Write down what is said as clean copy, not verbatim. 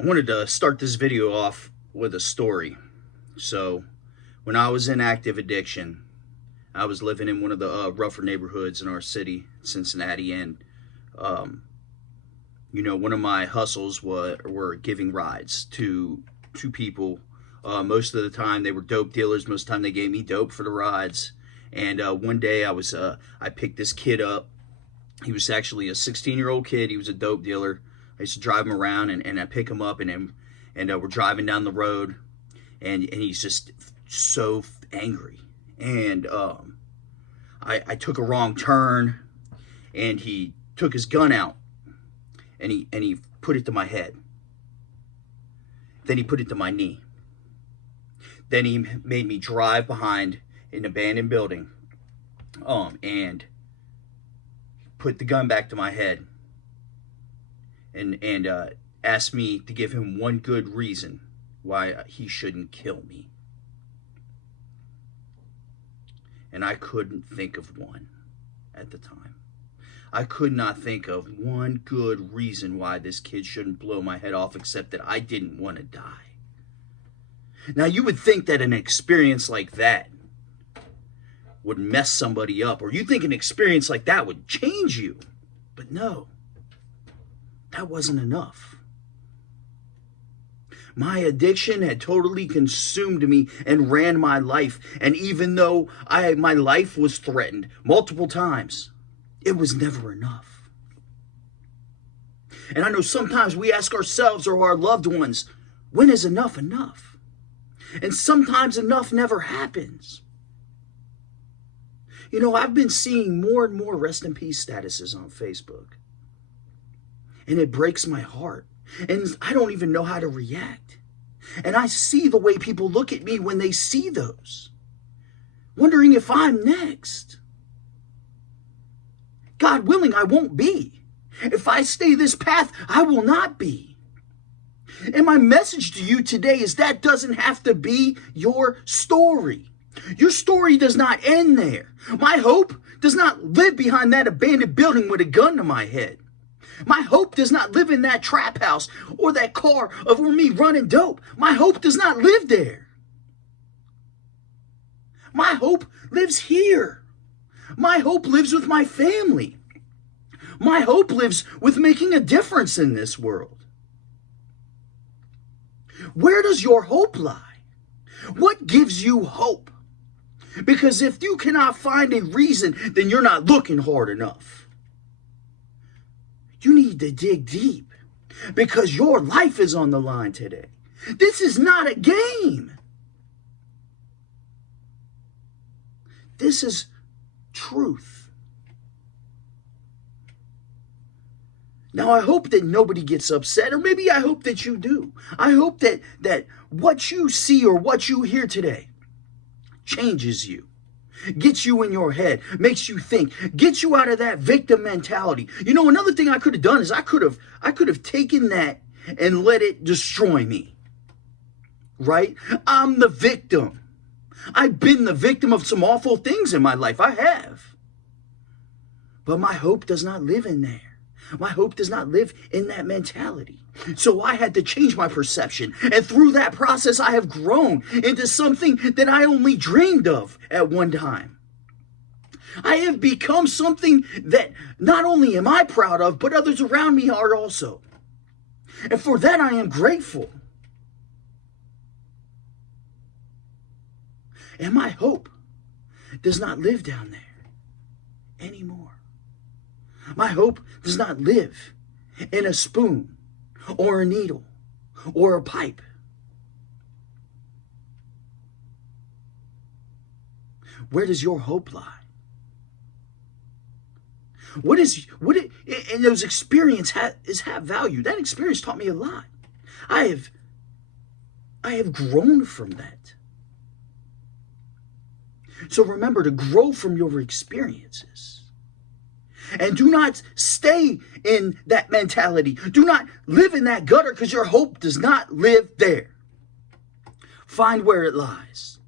I wanted to start this video off with a story. So, when I was in active addiction, I was living in one of the rougher neighborhoods in our city, Cincinnati, and one of my hustles were giving rides to people. Most of the time, they were dope dealers. Most of the time, they gave me dope for the rides. And one day, I picked this kid up. He was actually a 16-year-old kid. He was a dope dealer. I used to drive him around, and I pick him up, and we're driving down the road, and he's just so angry. And I took a wrong turn, and he took his gun out, and he put it to my head. Then he put it to my knee. Then he made me drive behind an abandoned building, and put the gun back to my head, and asked me to give him one good reason why he shouldn't kill me. And I couldn't think of one at the time. I could not think of one good reason why this kid shouldn't blow my head off, except that I didn't want to die. Now, you would think that an experience like that would mess somebody up, or you think an experience like that would change you. But no, that wasn't enough. My addiction had totally consumed me and ran my life. And even though my life was threatened multiple times, it was never enough. And I know sometimes we ask ourselves or our loved ones, when is enough enough? And sometimes enough never happens. You know, I've been seeing more and more rest in peace statuses on Facebook. And it breaks my heart. And I don't even know how to react. And I see the way people look at me when they see those, wondering if I'm next. God willing, I won't be. If I stay this path, I will not be. And my message to you today is that doesn't have to be your story. Your story does not end there. My hope does not live behind that abandoned building with a gun to my head. My hope does not live in that trap house or that car of me running dope. My hope does not live there. My hope lives here. My hope lives with my family. My hope lives with making a difference in this world. Where does your hope lie? What gives you hope? Because if you cannot find a reason, then you're not looking hard enough. You need to dig deep, because your life is on the line today. This is not a game. This is truth. Now, I hope that nobody gets upset, or maybe I hope that you do. I hope that what you see or what you hear today changes you, gets you in your head, makes you think, gets you out of that victim mentality. You know, another thing I could have done is I could have taken that and let it destroy me. Right? I'm the victim. I've been the victim of some awful things in my life. I have. But my hope does not live in there. My hope does not live in that mentality. So I had to change my perception. And through that process, I have grown into something that I only dreamed of at one time. I have become something that not only am I proud of, but others around me are also. And for that, I am grateful. And my hope does not live down there anymore. My hope does not live in a spoon or a needle or a pipe. Where does your hope lie? And those experiences have value. That experience taught me a lot. I have grown from that. So remember to grow from your experiences. And do not stay in that mentality. Do not live in that gutter, because your hope does not live there. Find where it lies.